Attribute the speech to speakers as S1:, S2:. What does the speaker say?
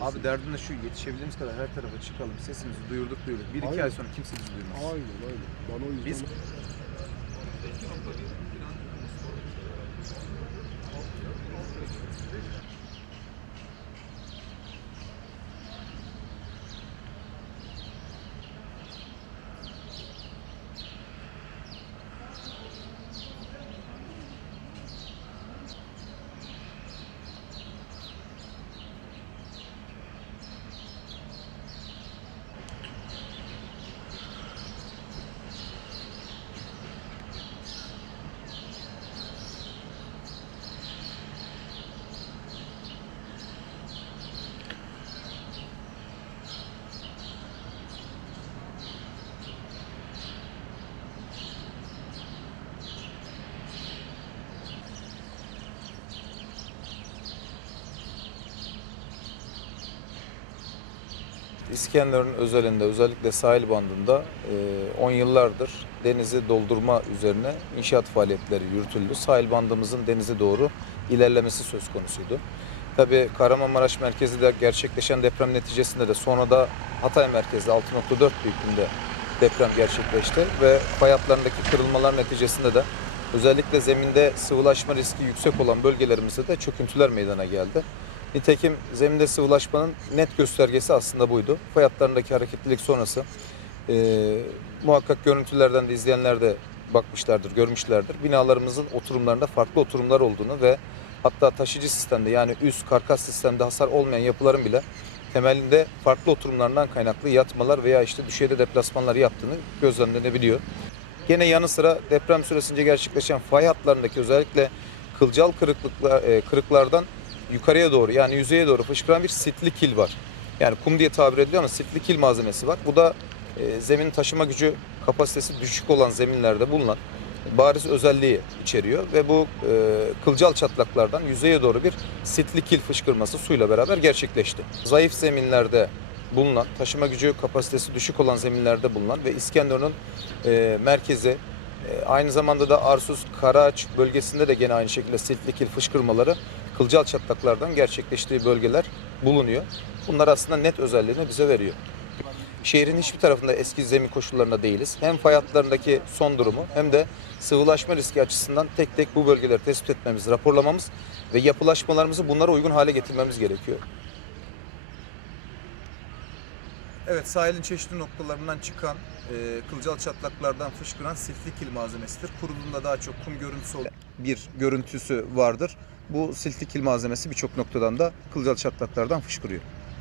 S1: Abi derdin de şu yetişebildiğimiz kadar her tarafa çıkalım. Sesimizi duyurduk duyurduk. Bir iki
S2: Aynen.
S1: ay sonra kimse bizi duymaz.
S2: Aynen aynen. Ben o yüzden...
S1: Biz İskenderun özelinde özellikle sahil bandında e, 10 yıllardır denizi doldurma üzerine inşaat faaliyetleri yürütüldü. Sahil bandımızın denize doğru ilerlemesi söz konusuydu. Tabii Kahramanmaraş merkezinde gerçekleşen deprem neticesinde de sonra da Hatay merkezde 6.4 büyüklüğünde deprem gerçekleşti ve fay kırılmalar neticesinde de özellikle zeminde sıvılaşma riski yüksek olan bölgelerimizde de çöküntüler meydana geldi. Nitekim zeminde sıvılaşmanın net göstergesi aslında buydu. Fay hatlarındaki hareketlilik sonrası e, muhakkak görüntülerden de izleyenler de bakmışlardır, görmüşlerdir. Binalarımızın oturumlarında farklı oturumlar olduğunu ve hatta taşıcı sistemde yani üst karkas sistemde hasar olmayan yapıların bile temelinde farklı oturumlardan kaynaklı yatmalar veya işte düşeyde deplasmanlar yaptığını gözlemlenebiliyor. Gene yanı sıra deprem süresince gerçekleşen fay hatlarındaki özellikle kılcal kırıklıklar, e, kırıklardan yukarıya doğru yani yüzeye doğru fışkıran bir sitli kil var. Yani kum diye tabir ediliyor ama sitli kil malzemesi var. Bu da e, zemin taşıma gücü kapasitesi düşük olan zeminlerde bulunan bariz özelliği içeriyor ve bu e, kılcal çatlaklardan yüzeye doğru bir sitli kil fışkırması suyla beraber gerçekleşti. Zayıf zeminlerde bulunan, taşıma gücü kapasitesi düşük olan zeminlerde bulunan ve İskenderun'un e, merkezi e, aynı zamanda da Arsus, Karaağaç bölgesinde de gene aynı şekilde sitli kil fışkırmaları kılcal çatlaklardan gerçekleştiği bölgeler bulunuyor. Bunlar aslında net özelliğini bize veriyor. Şehrin hiçbir tarafında eski zemin koşullarında değiliz. Hem fay son durumu hem de sıvılaşma riski açısından tek tek bu bölgeleri tespit etmemiz, raporlamamız ve yapılaşmalarımızı bunlara uygun hale getirmemiz gerekiyor. Evet, sahilin çeşitli noktalarından çıkan e, kılcal çatlaklardan fışkıran siltli kil malzemesidir. Kuruluğunda daha çok kum görüntüsü olan bir görüntüsü vardır. Bu siltli kil malzemesi birçok noktadan da kılcal çatlaklardan fışkırıyor.